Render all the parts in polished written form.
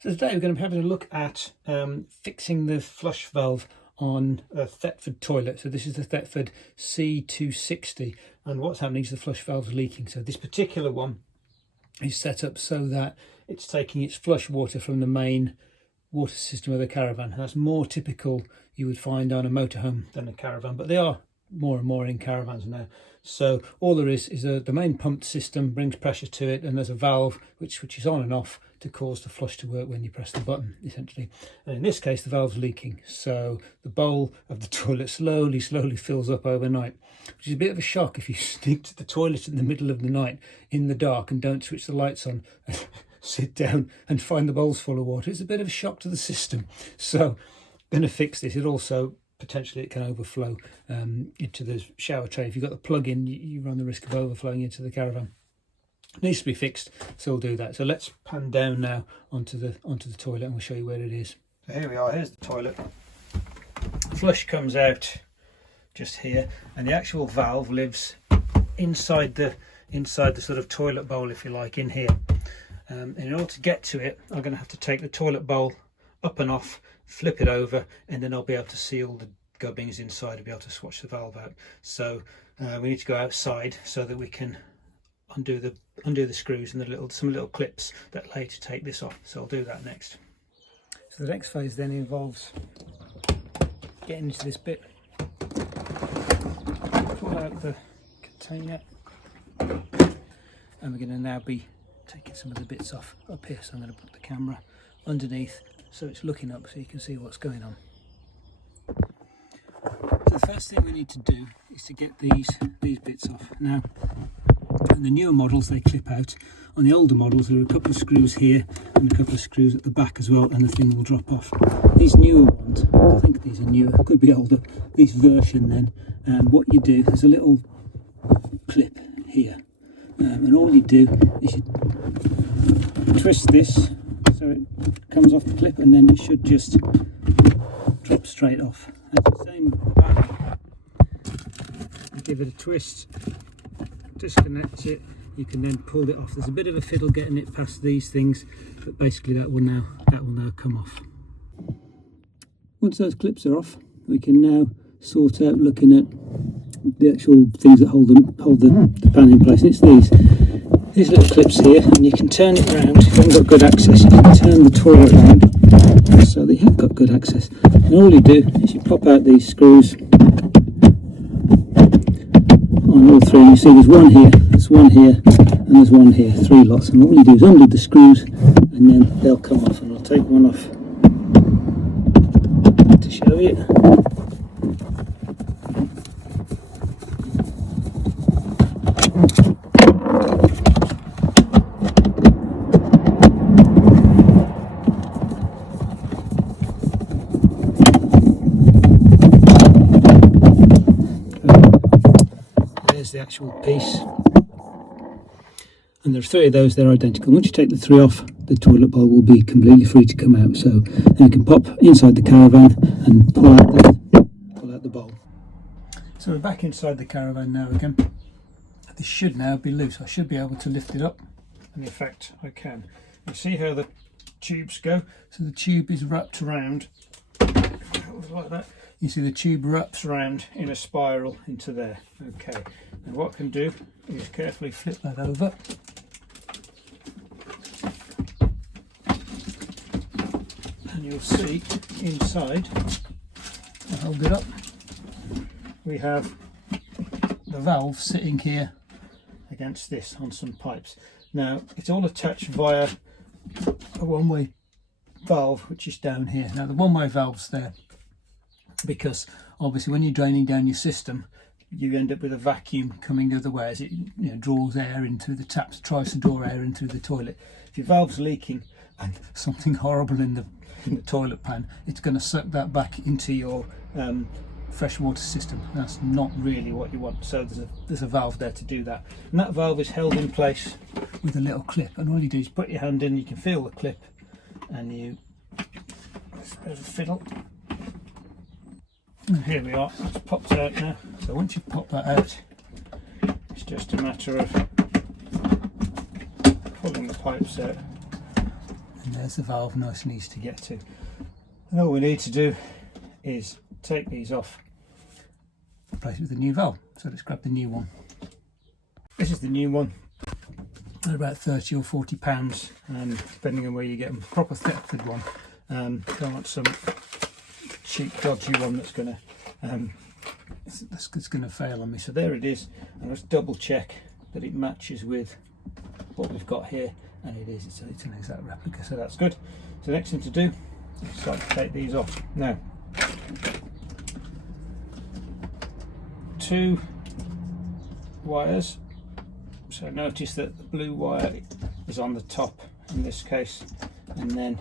So today we're going to be having a look at fixing the flush valve on a Thetford toilet. So this is the Thetford C260, and what's happening is the flush valve's leaking. So this particular one is set up so that it's taking its flush water from the main water system of the caravan. That's more typical you would find on a motorhome than a caravan, but they are more and more in caravans now. So all there is the main pump system brings pressure to it, and there's a valve which switches on and off to cause the flush to work when you press the button, essentially. And in this case, the valve's leaking, so the bowl of the toilet slowly fills up overnight, which is a bit of a shock if you sneak to the toilet in the middle of the night in the dark and don't switch the lights on and sit down and find the bowl's full of water. It's a bit of a shock to the system. So going to fix this. It also potentially it can overflow into the shower tray. If you've got the plug in, you run the risk of overflowing into the caravan. It needs to be fixed, so we'll do that. So let's pan down now onto the toilet, and we'll show you where it is. So here we are. Here's the toilet. The flush comes out just here, and the actual valve lives inside the sort of toilet bowl, if you like, in here. And in order to get to it, I'm going to have to take the toilet bowl up and off, flip it over, and then I'll be able to see all the gubbins inside and be able to swatch the valve out. So we need to go outside so that we can undo the screws and some little clips that lay to take this off. So I'll do that next. So the next phase then involves getting into this bit, pull out the container, and we're going to now be taking some of the bits off up here. So I'm going to put the camera underneath so it's looking up so you can see what's going on. So the first thing we need to do is to get these bits off. Now, on the newer models they clip out. On the older models there are a couple of screws here and a couple of screws at the back as well, and the thing will drop off. These newer ones, I think these are newer, could be older, this version then, what you do, there's a little clip here, and all you do is you twist this so it comes off the clip, and then it should just drop straight off. At the same back, give it a twist, disconnect it, you can then pull it off. There's a bit of a fiddle getting it past these things, but basically that will now come off. Once those clips are off, we can now sort out looking at the actual things that hold the pan in place. And it's these little clips here, and you can turn it around. If you haven't got good access, you can turn the toilet around so that you have got good access. And all you do is you pop out these screws on all three, and you see there's one here, there's one here, and there's one here, three lots. And all you do is undo the screws, and then they'll come off. And I'll take one off to show you. The actual piece, and there are three of those. They're identical. Once you take the three off, the toilet bowl will be completely free to come out, so then you can pop inside the caravan and pull out the bowl. So we're back inside the caravan now again. This should now be loose. I should be able to lift it up, and in fact I can. You see how the tubes go? So the tube is wrapped around like that. You see the tube wraps around in a spiral into there. Okay, and what I can do is carefully flip that over. And you'll see inside, I'll hold it up, we have the valve sitting here against this on some pipes. Now, it's all attached via a one-way valve which is down here. Now, the one-way valve's there because obviously when you're draining down your system, you end up with a vacuum coming the other way as it draws air in through the taps, tries to draw air in through the toilet. If your valve's leaking and something horrible in the toilet pan, it's going to suck that back into your freshwater system. That's not really what you want. So there's a valve there to do that, and that valve is held in place with a little clip, and all you do is put your hand in, you can feel the clip, and you just a bit of a fiddle. And here we are, it's popped out now. So once you pop that out, it's just a matter of pulling the pipes out And there's the valve, nice and easy to get to. And all we need to do is take these off, replace it with a new valve. So let's grab the new one. This is the new one. They're about 30 or 40 pounds, depending on where you get them. Proper Thetford one. Don't want some cheap dodgy one that's going to fail on me. So there it is. And let's double check that it matches with what we've got here, and it is. It's an exact replica, so that's good. So the next thing to do is start to take these off. Now, 2 wires. So notice that the blue wire is on the top in this case, and then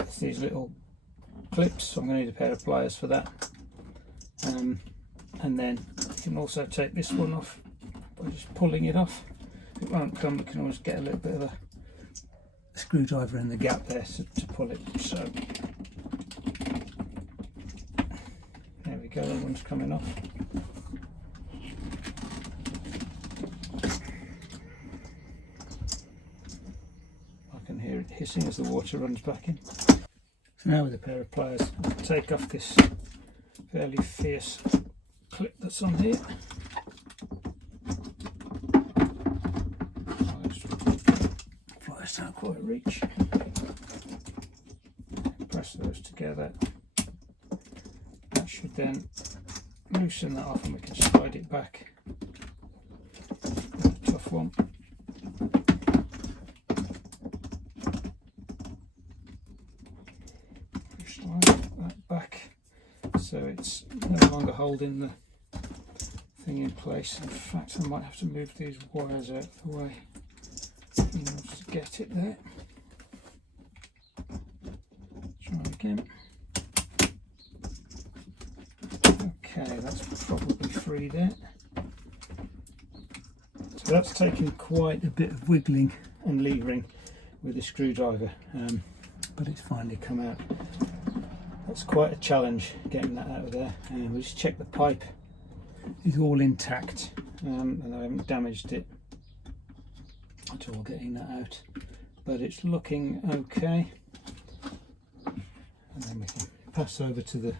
it's these little clips, so I'm going to need a pair of pliers for that. And then you can also take this one off by just pulling it off. It won't come, you can always get a little bit of a screwdriver in the gap there to pull it. So there we go, that one's coming off. I can hear it hissing as the water runs back in. So now with a pair of pliers, I'll take off this fairly fierce clip that's on here. Pliers don't quite reach. Press those together. That should then loosen that off and we can slide it back. A tough one. Slide that back so it's no longer holding the thing in place. In fact, I might have to move these wires out of the way in order to get it there. Try again. Okay, that's probably free there. So that's taken quite a bit of wiggling and levering with a screwdriver, but it's finally come out. That's quite a challenge getting that out of there. And we'll just check the pipe is all intact, and I haven't damaged it at all getting that out, but it's looking okay. And then we can pass over to the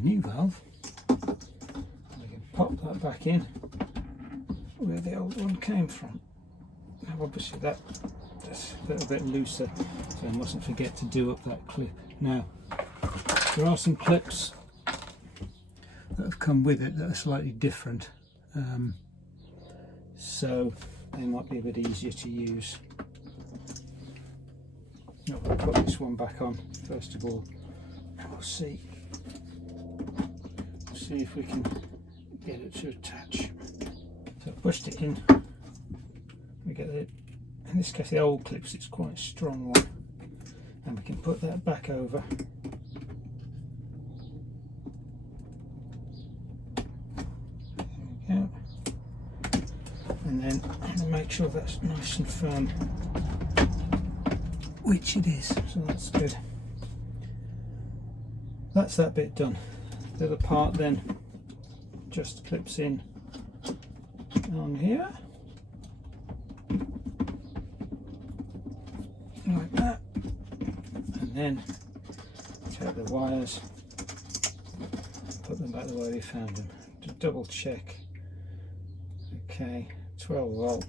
new valve. We can pop that back in where the old one came from. Now obviously that's a little bit looser, so I mustn't forget to do up that clip. Now there are some clips that have come with it that are slightly different, so they might be a bit easier to use. I'll put this one back on first of all, and we'll see if we can get it to attach. So I pushed it in. We get it. In this case, the old clips, it's quite a strong one, and we can put that back over. There we go. And then I'm going to make sure that's nice and firm, which it is, so that's good. That's that bit done. The other part then just clips in on here, like that, and then take the wires, put them back the way we found them, to double check. Okay, 12 volt,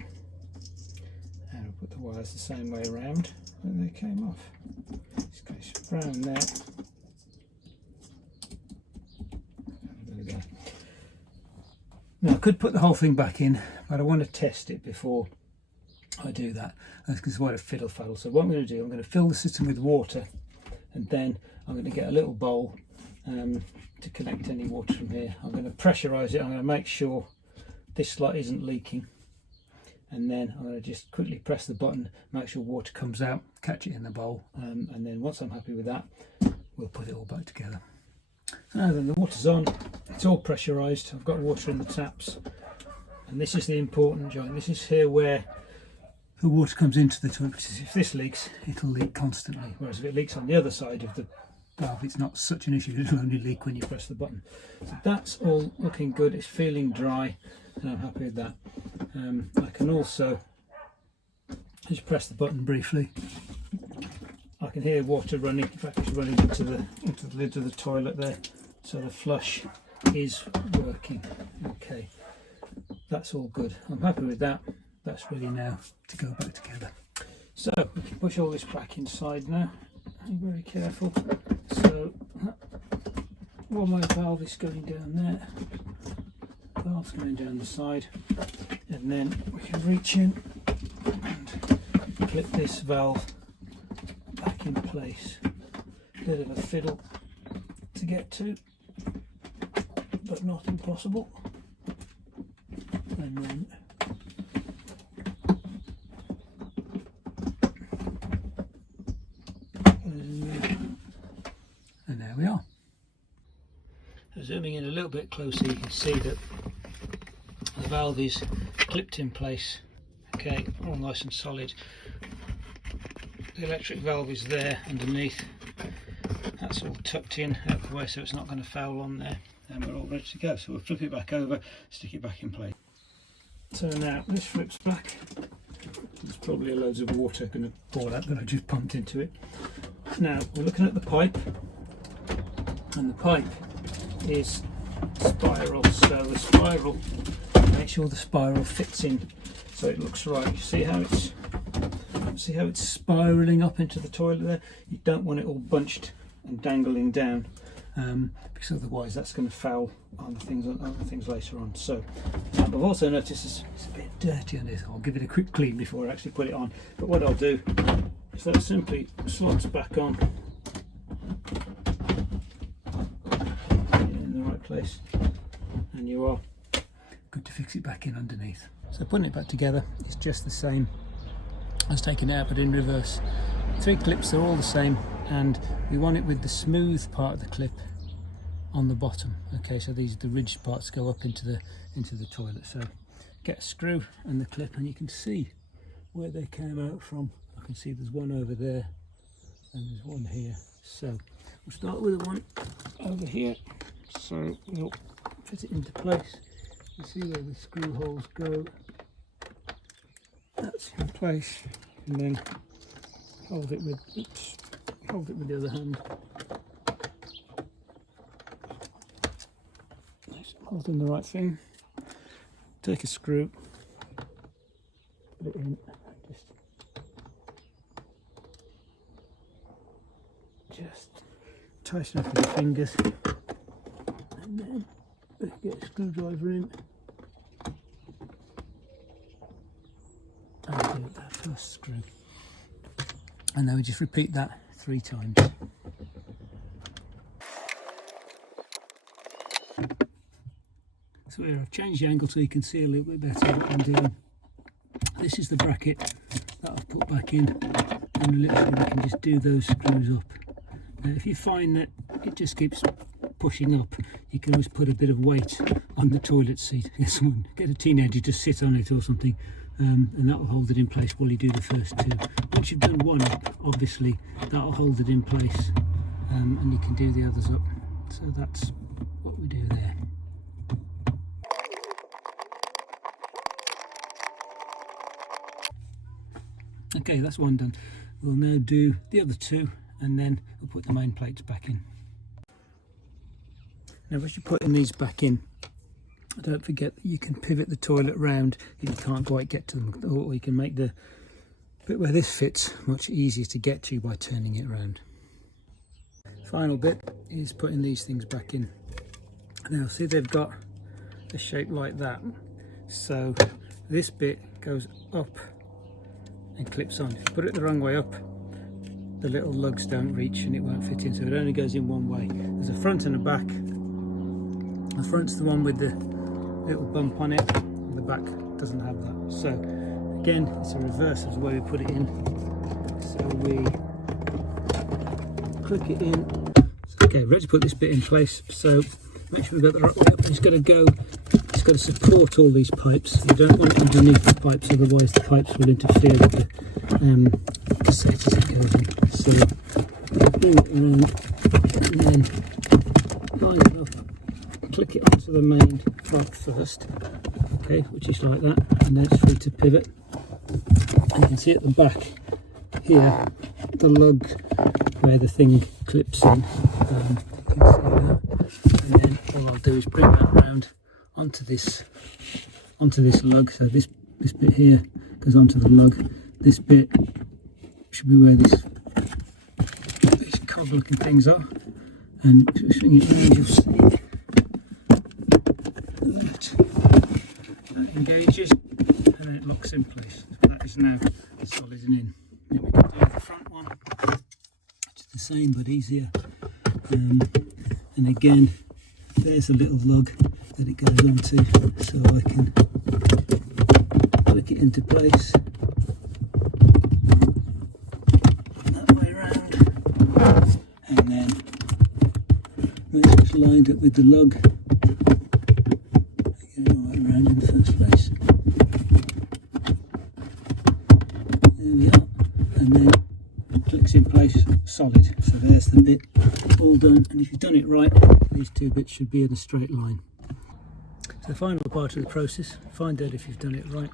and we'll put the wires the same way around when they came off. In this case, around there. Now I could put the whole thing back in, but I want to test it before I do that, because it's quite a fiddle faddle. So what I'm going to do, I'm going to fill the system with water, and then I'm going to get a little bowl to collect any water from here. I'm going to pressurise it. I'm going to make sure this slot isn't leaking, and then I'm going to just quickly press the button, make sure water comes out, catch it in the bowl, and then once I'm happy with that, we'll put it all back together. So now then, the water's on, it's all pressurised, I've got water in the taps, and this is the important joint. This is here where the water comes into the toilet, because if this leaks, it'll leak constantly, whereas if it leaks on the other side of the valve, it's not such an issue, it'll only leak when you press the button. So that's all looking good, it's feeling dry, and I'm happy with that. I can also Just press the button briefly. I can hear water running. In fact, it's running into the lid of the toilet there. So the flush is working. Okay, that's all good. I'm happy with that. That's ready now to go back together. So we can push all this back inside now. Be very careful. So one way valve is going down there. Valve's going down the side, and then we can reach in and clip this valve back in place. Bit of a fiddle to get to, but not impossible. And then and there we are. Zooming in a little bit closer, you can see that the valve is clipped in place. Okay, all nice and solid. The electric valve is there underneath. That's all tucked in out of the way, so it's not going to foul on there. And we're all ready to go. So we'll flip it back over, stick it back in place. So now this flips back. There's probably loads of water going to pour out that I just pumped into it. Now we're looking at the pipe, and the pipe is spiral. So the spiral, make sure the spiral fits in so it looks right. You see how it's spiraling up into the toilet there? You don't want it all bunched and dangling down, because otherwise that's going to foul on the things later on. So I've also noticed it's a bit dirty on this. I'll give it a quick clean before I actually put it on. But what I'll do is that simply slots back on in the right place, and you are good to fix it back in underneath. So putting it back together is just the same as taking it out, but in reverse. 3 clips are all the same, and we want it with the smooth part of the clip on the bottom. Okay, so these the ridged parts go up into the toilet. So get a screw and the clip, and you can see where they came out from. I can see there's one over there and there's one here. So we'll start with the one over here. So we'll fit it into place. You see where the screw holes go. That's in place, and then hold it with the other hand. Nice, holding the right thing. Take a screw, put it in, just tighten up with your fingers, and then get a screwdriver in. And do that first screw, and then we just repeat that 3 times. So here I've changed the angle so you can see a little bit better what I'm doing. This is the bracket that I've put back in, and literally we can just do those screws up. Now if you find that it just keeps pushing up, you can always put a bit of weight on the toilet seat. Get a teenager to sit on it or something, and that will hold it in place while you do the first 2. Once you've done one up, obviously that will hold it in place, and you can do the others up. So that's what we do there. Okay, that's one done. We'll now do the other 2, and then we'll put the main plates back in. Now as you're putting these back in, don't forget that you can pivot the toilet round if you can't quite get to them, or you can make the bit where this fits much easier to get to by turning it around. Final bit is putting these things back in. Now see, they've got a shape like that, so this bit goes up and clips on. If you put it the wrong way up, the little lugs don't reach and it won't fit in, so it only goes in one way. There's a front and a back. The front's the one with the little bump on it, and the back doesn't have that. So again, it's a reverse of the way we put it in. So we click it in. Okay, ready to put this bit in place. So make sure we've got the right way up. It's got to support all these pipes. You don't want it underneath the pipes, otherwise the pipes will interfere with the set as it goes in. So bring it around, and then line it up, click it onto the main pipe first, okay, which is like that, and then it's free to pivot. You can see at the back here the lug where the thing clips in. You can see that. And then all I'll do is bring that round onto this lug. So this bit here goes onto the lug. This bit should be where these cog looking things are. And if you swing it around, you'll see that engages and then it locks in place. So that is now solid and in. Then we can do the front one. It's the same but easier. And again, there's a little lug that it goes onto, so I can click it into place that way around, and then make sure it's lined up with the lug. Get it all right around in the first place. There we are, and then it clicks in place solid. So there's the bit all done, and if you've done it right, these two bits should be in a straight line. So the final part of the process, find out if you've done it right.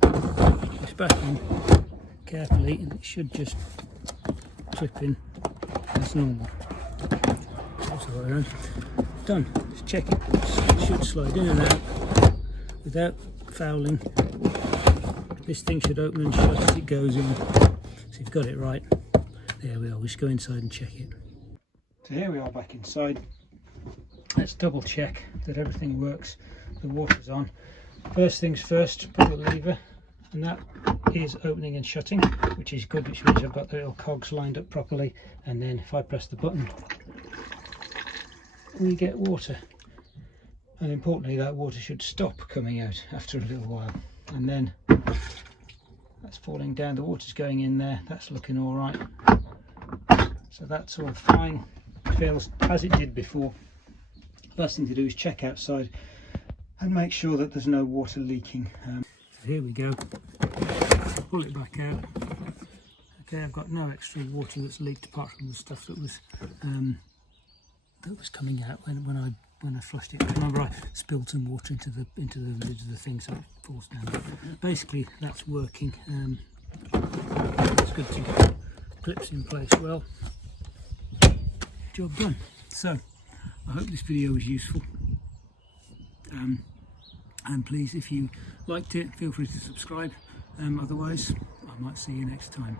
Push back in carefully and it should just clip in as normal. Also around. Done. Just check it. It should slide in and out without fouling. This thing should open and shut as it goes in. So you've got it right. There we are. We'll just go inside and check it. So here we are back inside. Let's double check that everything works. The water's on. First things first, pull the lever, and that is opening and shutting, which is good, which means I've got the little cogs lined up properly. And then if I press the button, we get water. And importantly, that water should stop coming out after a little while. And then that's falling down, the water's going in there, that's looking all right. So that's all fine, feels as it did before. Last thing to do is check outside and make sure that there's no water leaking. So here we go, pull it back out. Okay, I've got no extra water that's leaked apart from the stuff that was coming out when I flushed it. Remember, I spilled some water into the lid of the thing, so it falls down. Basically, that's working. It's good to go. Clips in place well. Job done. So I hope this video was useful. And please, if you liked it, feel free to subscribe. Otherwise, I might see you next time.